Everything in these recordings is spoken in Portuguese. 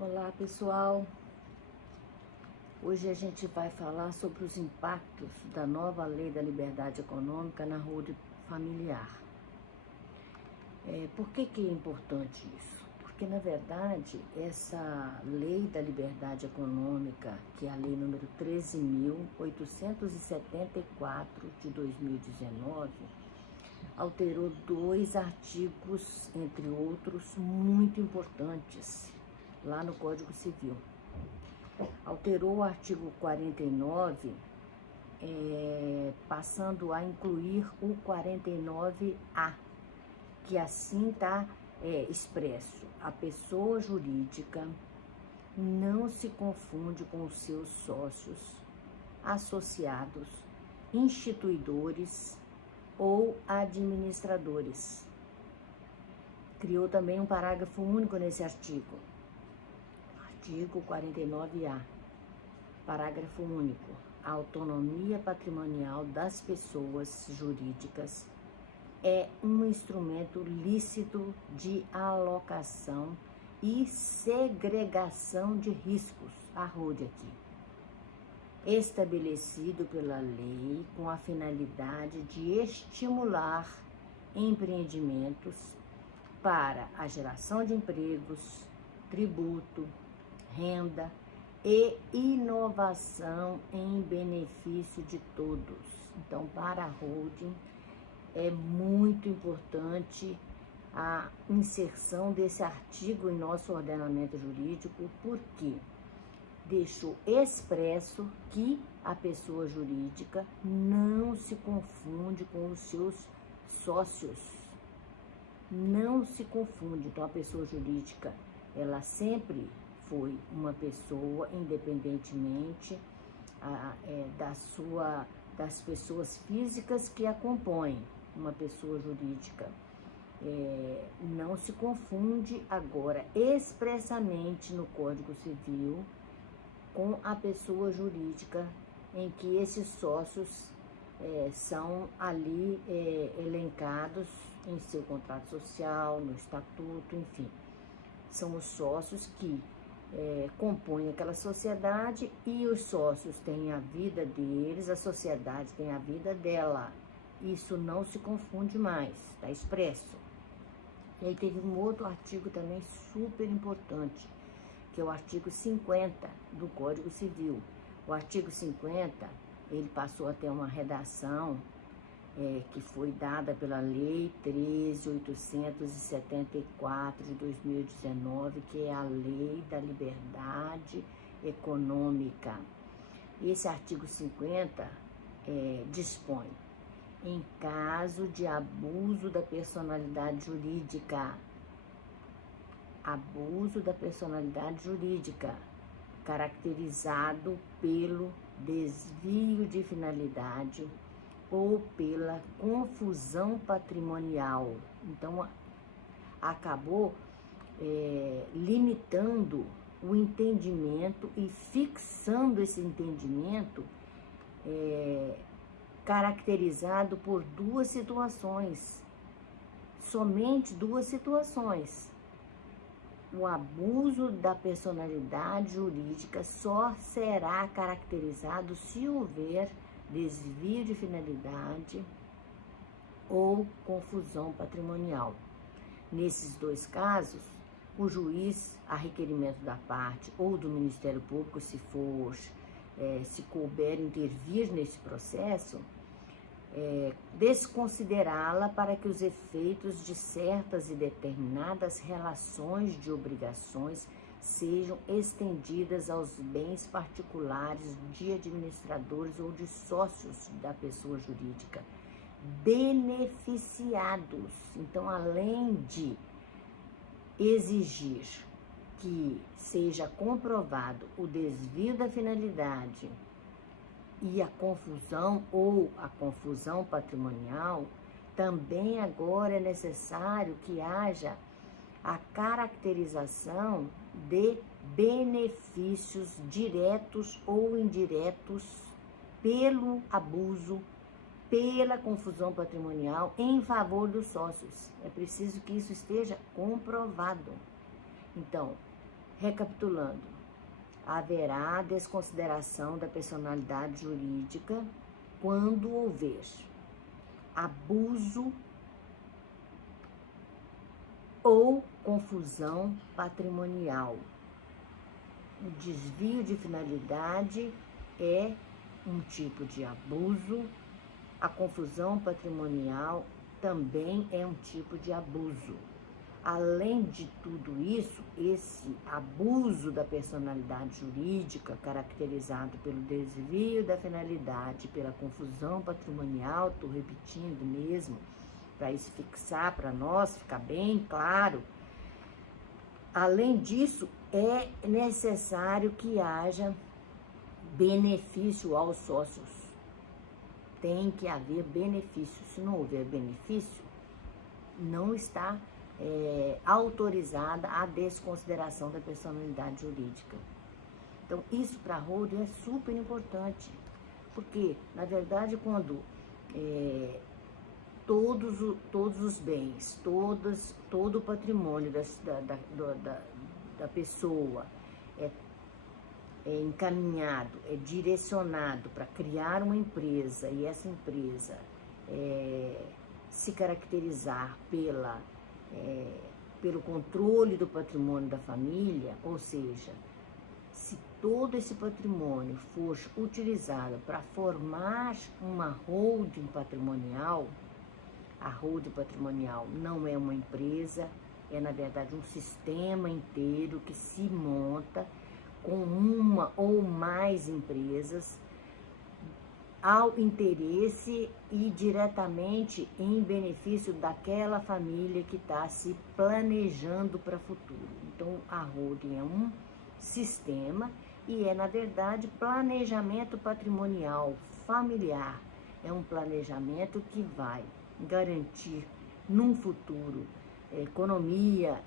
Olá pessoal, hoje a gente vai falar sobre os impactos da nova lei da liberdade econômica na rede familiar. Por que é importante isso? Porque na verdade essa lei da liberdade econômica, que é a lei número 13.874 de 2019, alterou 2 artigos, entre outros, muito importantes lá no Código Civil. Alterou o artigo 49, passando a incluir o 49A, que assim está expresso: a pessoa jurídica não se confunde com os seus sócios, associados, instituidores ou administradores. Criou também um parágrafo único nesse artigo. Artigo 49A, parágrafo único. A autonomia patrimonial das pessoas jurídicas é um instrumento lícito de alocação e segregação de riscos, arrode aqui, estabelecido pela lei com a finalidade de estimular empreendimentos para a geração de empregos, tributo, renda e inovação em benefício de todos. Então, para a holding, é muito importante a inserção desse artigo em nosso ordenamento jurídico, porque deixou expresso que a pessoa jurídica não se confunde com os seus sócios. Não se confunde. Então, a pessoa jurídica, ela sempre foi uma pessoa, independentemente das pessoas físicas que a compõem. Uma pessoa jurídica não se confunde agora expressamente no Código Civil com a pessoa jurídica em que esses sócios são ali elencados em seu contrato social, no estatuto, enfim. São os sócios que compõem aquela sociedade, e os sócios têm a vida deles, a sociedade tem a vida dela. Isso não se confunde mais, está expresso. E aí teve um outro artigo também super importante, que é o artigo 50 do Código Civil. O artigo 50, ele passou a ter uma redação que foi dada pela Lei 13.874 de 2019, que é a Lei da Liberdade Econômica. Esse artigo 50 dispõe: em caso de abuso da personalidade jurídica, caracterizado pelo desvio de finalidade ou pela confusão patrimonial. Então, acabou limitando o entendimento e fixando esse entendimento caracterizado por 2 situações, somente 2 situações. O abuso da personalidade jurídica só será caracterizado se houver desvio de finalidade ou confusão patrimonial. Nesses 2 casos, o juiz, a requerimento da parte ou do Ministério Público, se couber intervir nesse processo, desconsiderá-la para que os efeitos de certas e determinadas relações de obrigações sejam estendidas aos bens particulares de administradores ou de sócios da pessoa jurídica beneficiados. Então, além de exigir que seja comprovado o desvio da finalidade e a confusão ou a confusão patrimonial, também agora é necessário que haja a caracterização de benefícios diretos ou indiretos pelo abuso, pela confusão patrimonial em favor dos sócios. É preciso que isso esteja comprovado. Então, Recapitulando, haverá desconsideração da personalidade jurídica quando houver abuso ou confusão patrimonial. O desvio de finalidade é um tipo de abuso, a confusão patrimonial também é um tipo de abuso. Além de tudo isso, esse abuso da personalidade jurídica, caracterizado pelo desvio da finalidade, pela confusão patrimonial, estou repetindo mesmo, para isso fixar para nós, ficar bem claro. Além disso, é necessário que haja benefício aos sócios. Tem que haver benefício. Se não houver benefício, não está autorizada a desconsideração da personalidade jurídica. Então, isso para a holding é super importante, porque, na verdade, quando todos os bens, todo o patrimônio da pessoa é encaminhado, é direcionado para criar uma empresa, e essa empresa se caracterizar pelo controle do patrimônio da família, ou seja, se todo esse patrimônio for utilizado para formar uma holding patrimonial, a holding patrimonial não é uma empresa, é na verdade um sistema inteiro que se monta com uma ou mais empresas ao interesse e diretamente em benefício daquela família que está se planejando para o futuro. Então, a holding é um sistema e é, na verdade, planejamento patrimonial familiar. É um planejamento que vai garantir, num futuro, economia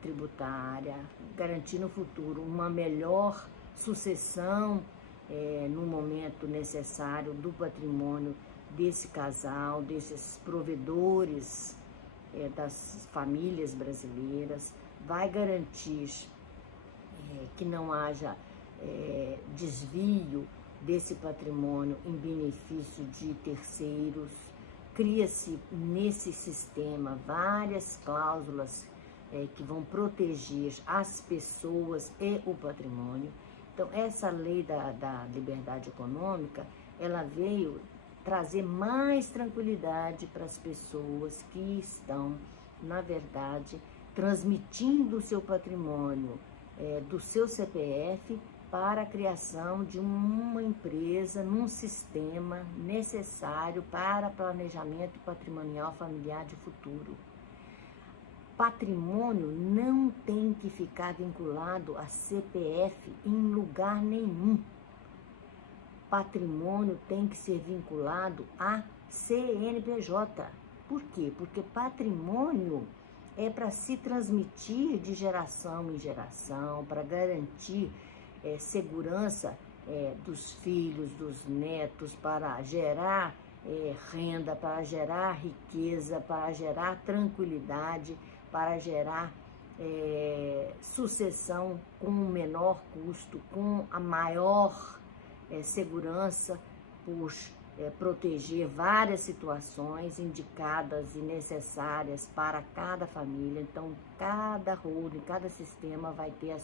tributária, garantir no futuro uma melhor sucessão no momento necessário do patrimônio desse casal, desses provedores das famílias brasileiras, vai garantir que não haja desvio desse patrimônio em benefício de terceiros. Cria-se nesse sistema várias cláusulas que vão proteger as pessoas e o patrimônio. Então, essa lei da liberdade econômica, ela veio trazer mais tranquilidade para as pessoas que estão, na verdade, transmitindo o seu patrimônio do seu CPF para a criação de uma empresa num sistema necessário para planejamento patrimonial familiar de futuro. Patrimônio não tem que ficar vinculado a CPF em lugar nenhum. Patrimônio tem que ser vinculado a CNPJ. Por quê? Porque patrimônio é para se transmitir de geração em geração, para garantir segurança dos filhos, dos netos, para gerar renda, para gerar riqueza, para gerar tranquilidade, para gerar sucessão com o menor custo, com a maior segurança, por proteger várias situações indicadas e necessárias para cada família. Então, cada holding, cada sistema vai ter a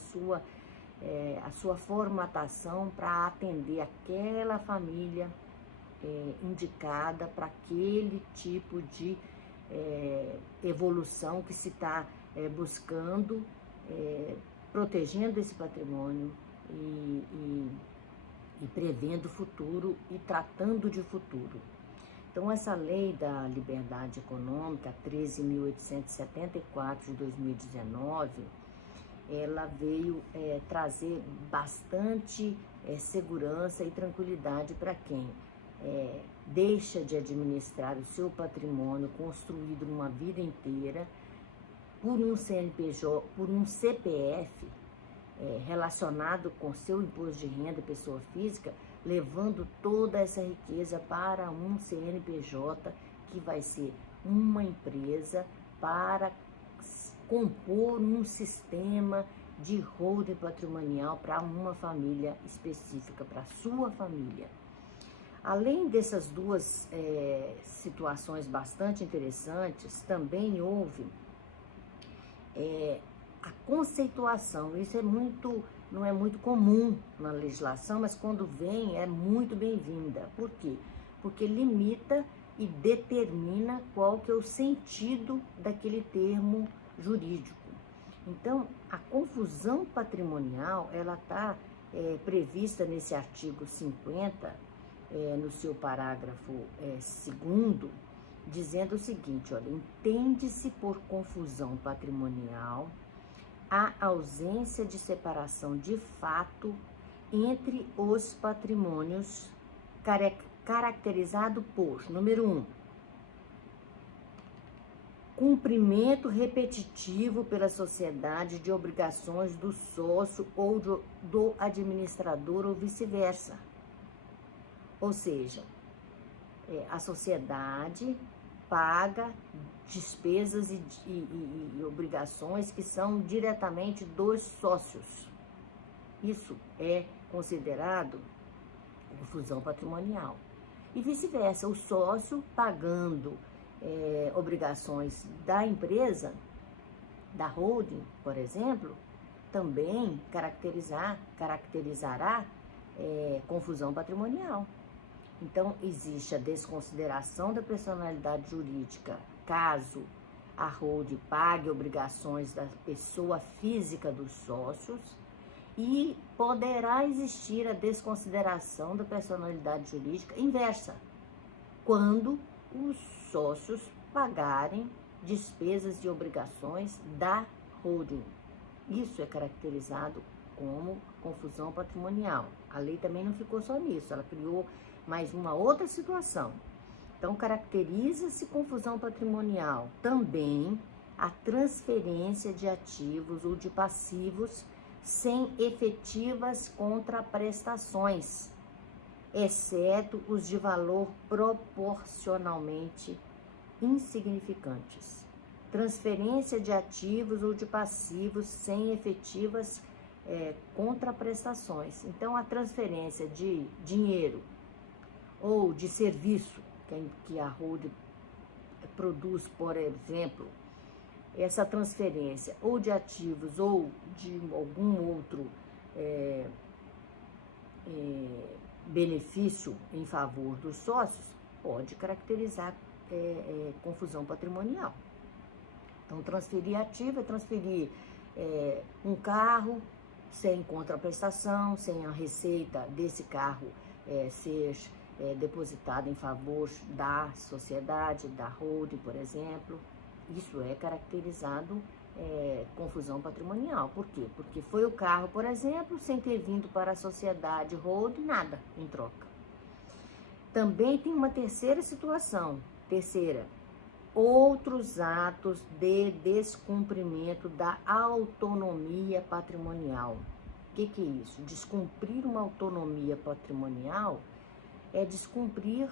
sua formatação para atender aquela família indicada para aquele tipo de evolução que se está buscando, protegendo esse patrimônio e prevendo o futuro e tratando de futuro. Então, essa lei da liberdade econômica, 13.874 de 2019, ela veio trazer bastante segurança e tranquilidade para quem deixa de administrar o seu patrimônio construído numa vida inteira por um CNPJ, por um CPF relacionado com seu imposto de renda, pessoa física, levando toda essa riqueza para um CNPJ, que vai ser uma empresa para compor um sistema de holding patrimonial para uma família específica, para a sua família. Além dessas duas situações bastante interessantes, também houve a conceituação. Isso não é muito comum na legislação, mas quando vem é muito bem-vinda. Por quê? Porque limita e determina qual que é o sentido daquele termo jurídico. Então, a confusão patrimonial, ela está prevista nesse artigo 50, no seu parágrafo 2º, dizendo o seguinte, olha, entende-se por confusão patrimonial a ausência de separação de fato entre os patrimônios caracterizado por, número 1, cumprimento repetitivo pela sociedade de obrigações do sócio ou do administrador ou vice-versa. Ou seja, a sociedade paga despesas e obrigações que são diretamente dos sócios. Isso é considerado confusão patrimonial. E vice-versa, o sócio pagando obrigações da empresa, da holding, por exemplo, também caracterizará confusão patrimonial. Então, existe a desconsideração da personalidade jurídica, caso a holding pague obrigações da pessoa física dos sócios, e poderá existir a desconsideração da personalidade jurídica inversa, quando os sócios pagarem despesas e obrigações da holding. Isso é caracterizado como confusão patrimonial. A lei também não ficou só nisso, ela criou mais uma outra situação. Então, caracteriza-se confusão patrimonial também a transferência de ativos ou de passivos sem efetivas contraprestações, exceto os de valor proporcionalmente insignificantes. Transferência de ativos ou de passivos sem efetivas contraprestações. Então, a transferência de dinheiro ou de serviço que a holding produz, por exemplo, essa transferência ou de ativos ou de algum outro benefício em favor dos sócios, pode caracterizar confusão patrimonial. Então, transferir ativo é transferir um carro sem contraprestação, sem a receita desse carro ser depositada em favor da sociedade, da holding, por exemplo. Isso é caracterizado confusão patrimonial. Por quê? Porque foi o carro, por exemplo, sem ter vindo para a sociedade holding, nada em troca. Também tem uma terceira situação. Terceira, outros atos de descumprimento da autonomia patrimonial. O que é isso? Descumprir uma autonomia patrimonial é descumprir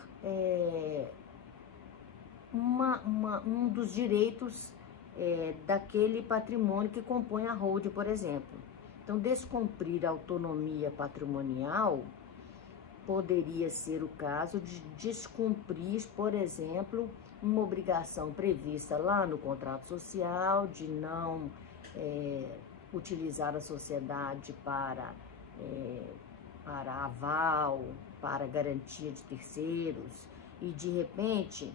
um dos direitos daquele patrimônio que compõe a holding, por exemplo. Então, descumprir a autonomia patrimonial poderia ser o caso de descumprir, por exemplo, uma obrigação prevista lá no contrato social, de não utilizar a sociedade para aval, para garantia de terceiros, e de repente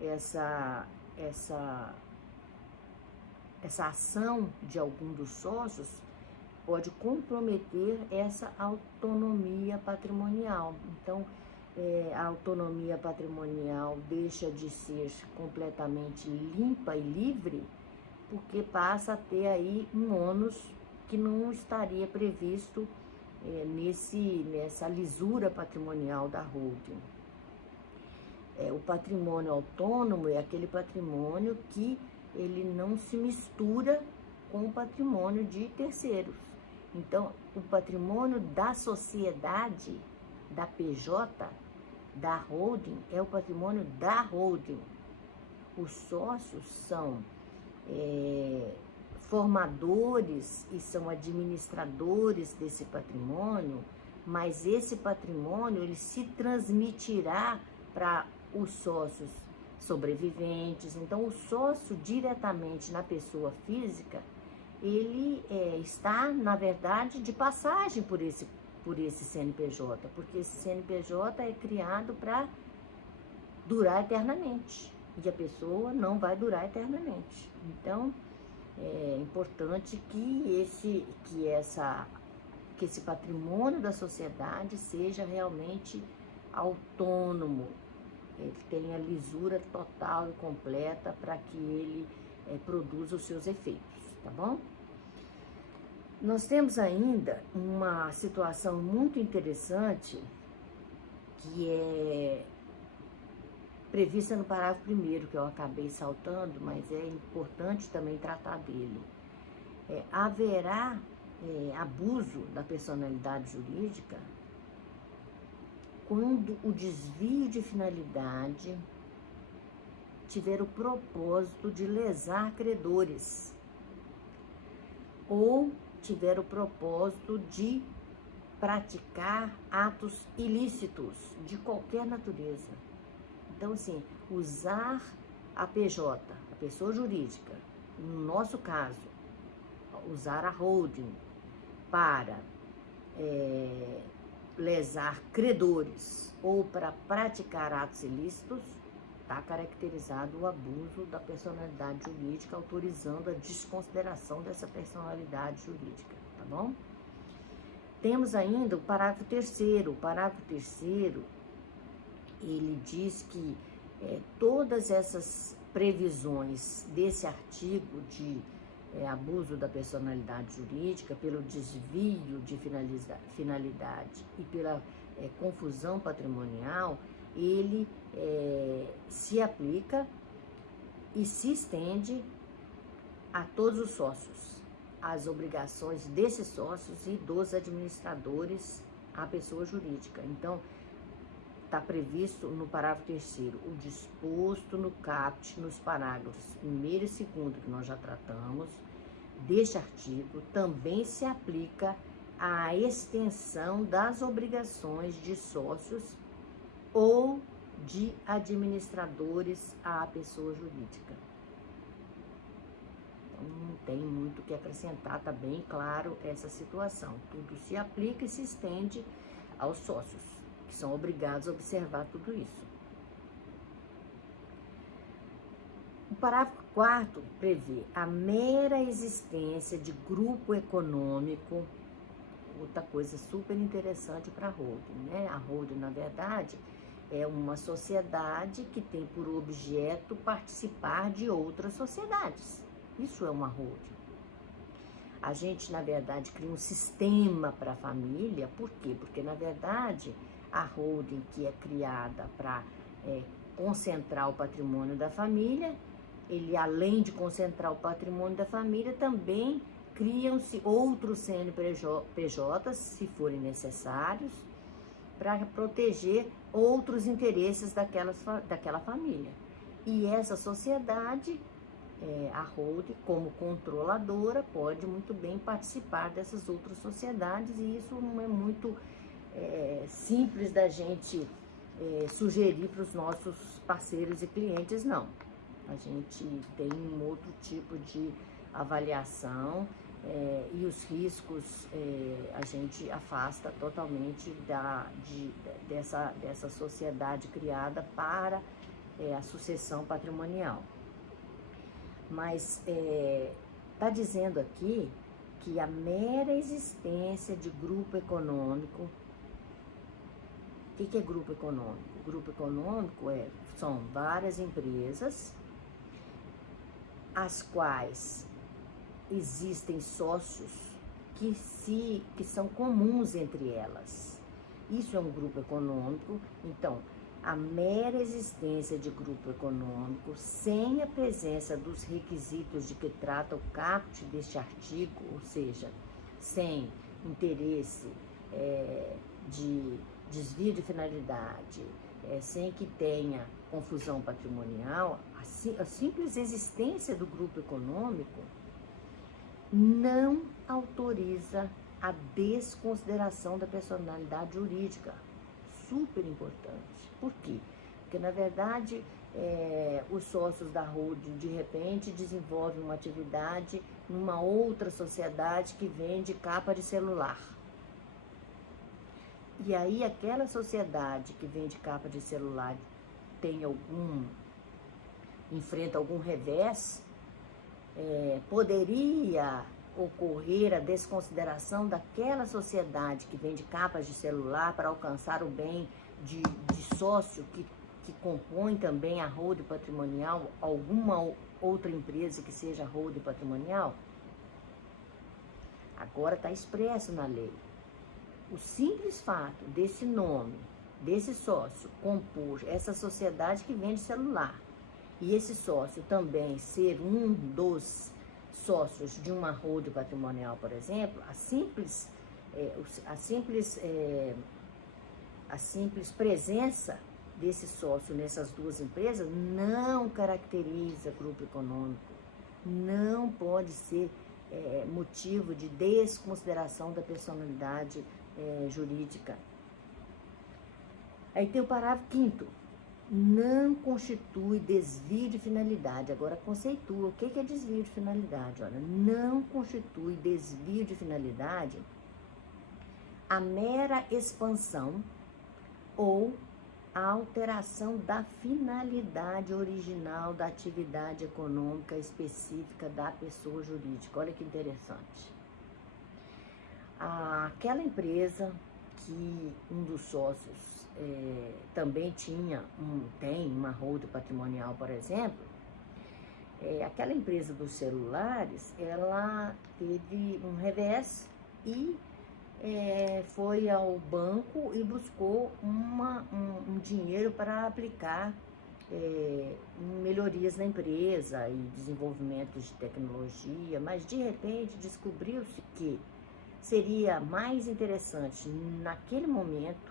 essa ação de algum dos sócios pode comprometer essa autonomia patrimonial. Então, a autonomia patrimonial deixa de ser completamente limpa e livre, porque passa a ter aí um ônus que não estaria previsto nessa lisura patrimonial da holding. O patrimônio autônomo é aquele patrimônio que ele não se mistura com o patrimônio de terceiros. Então, o patrimônio da sociedade, da PJ, da holding, é o patrimônio da holding. Os sócios são formadores e são administradores desse patrimônio, mas esse patrimônio ele se transmitirá para os sócios sobreviventes. Então, o sócio diretamente na pessoa física, ele está, na verdade, de passagem por esse CNPJ, porque esse CNPJ é criado para durar eternamente, e a pessoa não vai durar eternamente. Então, é importante que esse patrimônio da sociedade seja realmente autônomo, ele tenha lisura total e completa para que ele produza os seus efeitos, tá bom? Nós temos ainda uma situação muito interessante que é prevista no parágrafo 1º, que eu acabei saltando, mas é importante também tratar dele. Haverá abuso da personalidade jurídica quando o desvio de finalidade tiver o propósito de lesar credores ou tiver o propósito de praticar atos ilícitos de qualquer natureza. Então, assim, usar a PJ, a pessoa jurídica, no nosso caso, usar a holding para lesar credores ou para praticar atos ilícitos, está caracterizado o abuso da personalidade jurídica, autorizando a desconsideração dessa personalidade jurídica, tá bom? Temos ainda o parágrafo 3º. O parágrafo 3º, ele diz que todas essas previsões desse artigo de abuso da personalidade jurídica pelo desvio de finalidade e pela confusão patrimonial, ele se aplica e se estende a todos os sócios, às obrigações desses sócios e dos administradores à pessoa jurídica. Então, está previsto no parágrafo 3º o disposto no caput nos parágrafos 1º e 2º, que nós já tratamos, deste artigo, também se aplica à extensão das obrigações de sócios ou de administradores à pessoa jurídica. Então, não tem muito o que acrescentar, está bem claro essa situação. Tudo se aplica e se estende aos sócios, que são obrigados a observar tudo isso. O parágrafo 4º prevê a mera existência de grupo econômico, outra coisa super interessante para a holding, né? A holding, na verdade, é uma sociedade que tem por objeto participar de outras sociedades. Isso é uma holding. A gente, na verdade, cria um sistema para a família. Por quê? Porque, na verdade, a holding que é criada para concentrar o patrimônio da família, ele, além de concentrar o patrimônio da família, também criam-se outros CNPJs, se forem necessários, para proteger outros interesses daquela família. E essa sociedade, a holding, como controladora, pode muito bem participar dessas outras sociedades, e isso não é muito simples da gente sugerir para os nossos parceiros e clientes, não. A gente tem um outro tipo de avaliação e os riscos a gente afasta totalmente dessa sociedade criada para a sucessão patrimonial. Mas está dizendo aqui que a mera existência de grupo econômico. O que é grupo econômico? Grupo econômico são várias empresas as quais existem sócios que são comuns entre elas. Isso é um grupo econômico. Então, a mera existência de grupo econômico, sem a presença dos requisitos de que trata o caput deste artigo, ou seja, sem interesse de desvio de finalidade, sem que tenha confusão patrimonial, a simples existência do grupo econômico não autoriza a desconsideração da personalidade jurídica. Super importante. Por quê? Porque, na verdade, os sócios da holding, de repente, desenvolvem uma atividade numa outra sociedade que vende capa de celular. E aí, aquela sociedade que vende capa de celular enfrenta algum revés, poderia ocorrer a desconsideração daquela sociedade que vende capas de celular para alcançar o bem de sócio que compõe também a holding patrimonial, alguma outra empresa que seja holding patrimonial? Agora está expresso na lei. O simples fato desse nome, desse sócio, compor essa sociedade que vende celular, e esse sócio também ser um dos sócios de uma holding patrimonial, por exemplo, a simples presença desse sócio nessas duas empresas não caracteriza grupo econômico, não pode ser motivo de desconsideração da personalidade jurídica. Aí tem o parágrafo 5º. Não constitui desvio de finalidade. Agora conceitua o que é desvio de finalidade. Olha, não constitui desvio de finalidade a mera expansão ou a alteração da finalidade original da atividade econômica específica da pessoa jurídica. Olha que interessante. Aquela empresa que um dos sócios também tem uma holding patrimonial, por exemplo, aquela empresa dos celulares, ela teve um revés e foi ao banco e buscou um dinheiro para aplicar melhorias na empresa e desenvolvimento de tecnologia, mas de repente descobriu-se que seria mais interessante naquele momento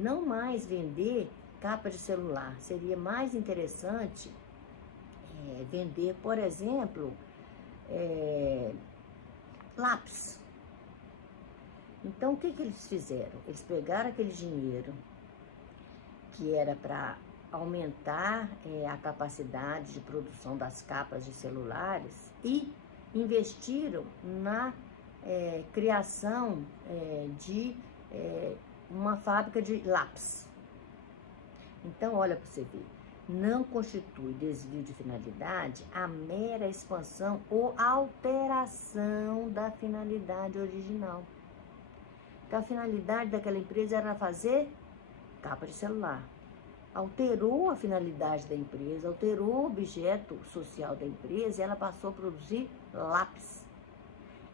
não mais vender capa de celular, seria mais interessante vender, por exemplo, lápis. Então, o que eles fizeram? Eles pegaram aquele dinheiro que era para aumentar a capacidade de produção das capas de celulares e investiram na criação de uma fábrica de lápis. Então, olha para você ver, não constitui desvio de finalidade a mera expansão ou alteração da finalidade original. Então, a finalidade daquela empresa era fazer capa de celular. Alterou a finalidade da empresa, alterou o objeto social da empresa e ela passou a produzir lápis.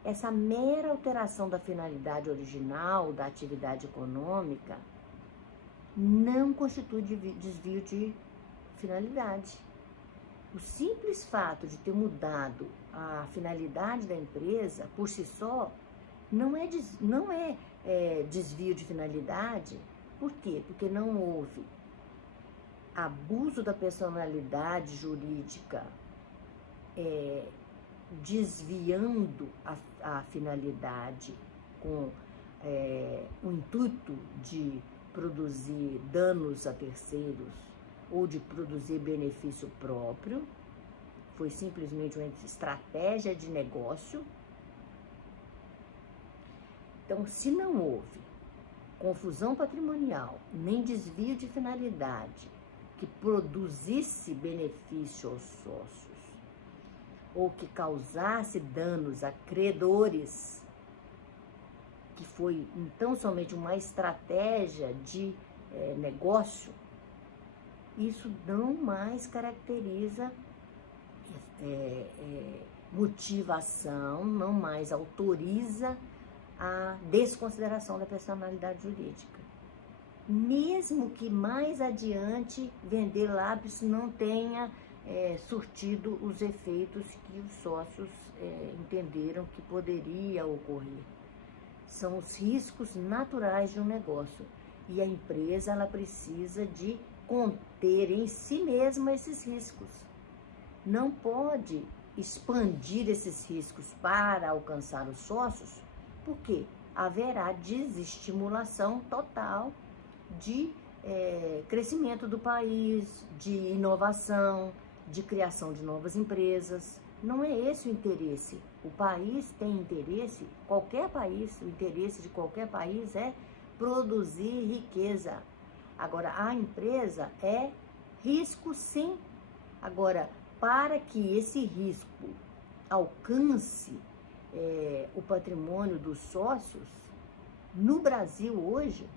Essa mera alteração da finalidade original da atividade econômica não constitui desvio de finalidade. O simples fato de ter mudado a finalidade da empresa, por si só, não é desvio de finalidade. Por quê? Porque não houve abuso da personalidade jurídica, desviando a finalidade com o intuito de produzir danos a terceiros ou de produzir benefício próprio. Foi simplesmente uma estratégia de negócio. Então, se não houve confusão patrimonial, nem desvio de finalidade que produzisse benefício aos sócios, ou que causasse danos a credores, que foi então somente uma estratégia de negócio, isso não mais caracteriza motivação, não mais autoriza a desconsideração da personalidade jurídica. Mesmo que mais adiante vender lápis não tenha surtido os efeitos que os sócios entenderam que poderia ocorrer. São os riscos naturais de um negócio. E a empresa ela precisa de conter em si mesma esses riscos. Não pode expandir esses riscos para alcançar os sócios, porque haverá desestimulação total de crescimento do país, de inovação, de criação de novas empresas. Não é esse o interesse. O país tem interesse, qualquer país, o interesse de qualquer país é produzir riqueza. Agora, a empresa é risco, sim. Agora, para que esse risco alcance o patrimônio dos sócios, no Brasil hoje,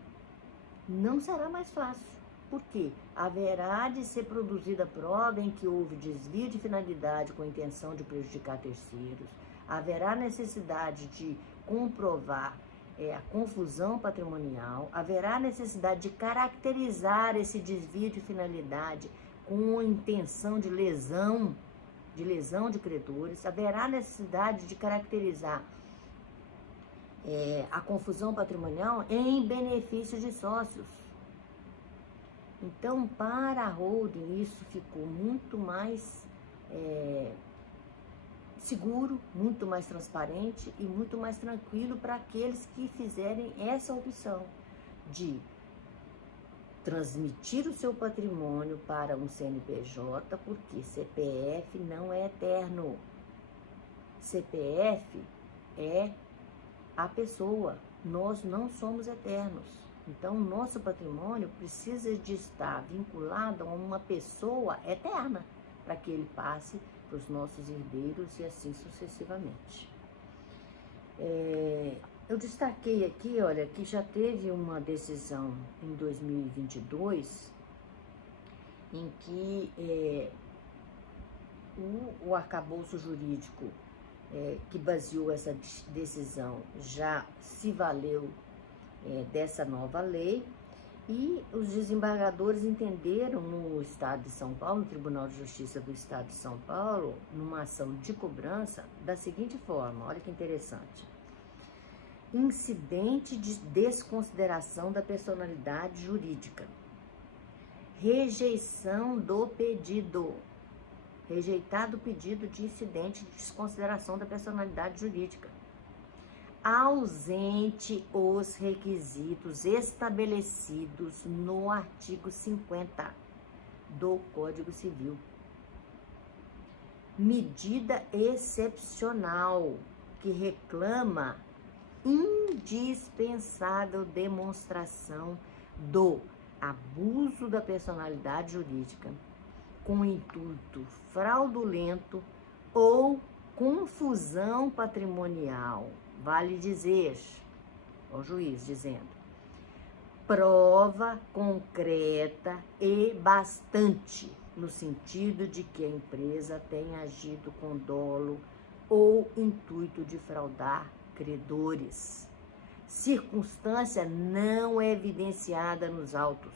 não será mais fácil. Por quê? Haverá de ser produzida prova em que houve desvio de finalidade com a intenção de prejudicar terceiros. Haverá necessidade de comprovar a confusão patrimonial. Haverá necessidade de caracterizar esse desvio de finalidade com intenção de lesão de credores. Haverá necessidade de caracterizar a confusão patrimonial em benefício de sócios. Então, para a holding, isso ficou muito mais seguro, muito mais transparente e muito mais tranquilo para aqueles que fizerem essa opção de transmitir o seu patrimônio para um CNPJ, porque CPF não é eterno. CPF é a pessoa, nós não somos eternos. Então, nosso patrimônio precisa de estar vinculado a uma pessoa eterna, para que ele passe para os nossos herdeiros e assim sucessivamente. Eu destaquei aqui, olha, que já teve uma decisão em 2022 em que o arcabouço jurídico que baseou essa decisão já se valeu dessa nova lei, e os desembargadores entenderam no Estado de São Paulo, no Tribunal de Justiça do Estado de São Paulo, numa ação de cobrança, da seguinte forma, olha que interessante: incidente de desconsideração da personalidade jurídica, rejeição do pedido, rejeitado o pedido de incidente de desconsideração da personalidade jurídica, ausente os requisitos estabelecidos no artigo 50 do Código Civil. Medida excepcional que reclama indispensável demonstração do abuso da personalidade jurídica com intuito fraudulento ou confusão patrimonial. Vale dizer, o juiz dizendo, prova concreta e bastante, no sentido de que a empresa tenha agido com dolo ou intuito de fraudar credores. Circunstância não evidenciada nos autos.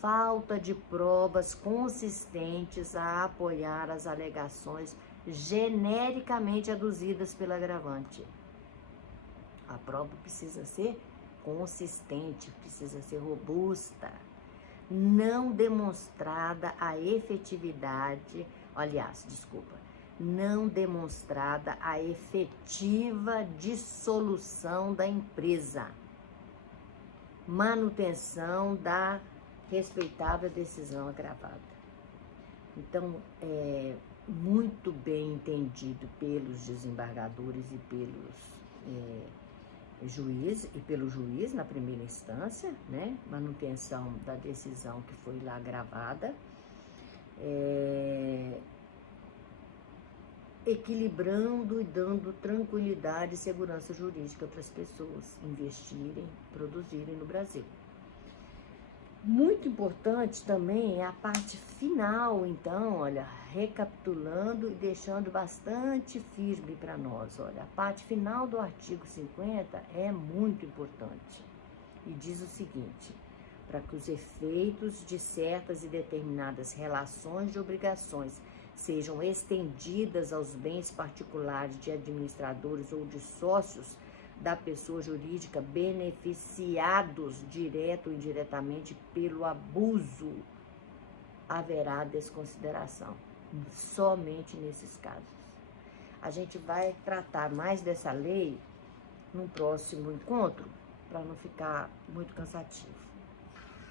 Falta de provas consistentes a apoiar as alegações genericamente aduzidas pelo agravante. A prova precisa ser consistente, precisa ser robusta, não demonstrada a efetividade, não demonstrada a efetiva dissolução da empresa, manutenção da respeitável decisão agravada. Então, muito bem entendido pelos desembargadores e pelos pelo juiz na primeira instância, né? Manutenção da decisão que foi lá gravada, equilibrando e dando tranquilidade e segurança jurídica para as pessoas investirem, produzirem no Brasil. Muito importante também é a parte final, então, olha, recapitulando e deixando bastante firme para nós. Olha, a parte final do artigo 50 é muito importante e diz o seguinte: para que os efeitos de certas e determinadas relações de obrigações sejam estendidas aos bens particulares de administradores ou de sócios da pessoa jurídica beneficiados direto ou indiretamente pelo abuso, haverá desconsideração. somente nesses casos. A gente vai tratar mais dessa lei num próximo encontro, para não ficar muito cansativo.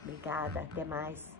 Obrigada, até mais.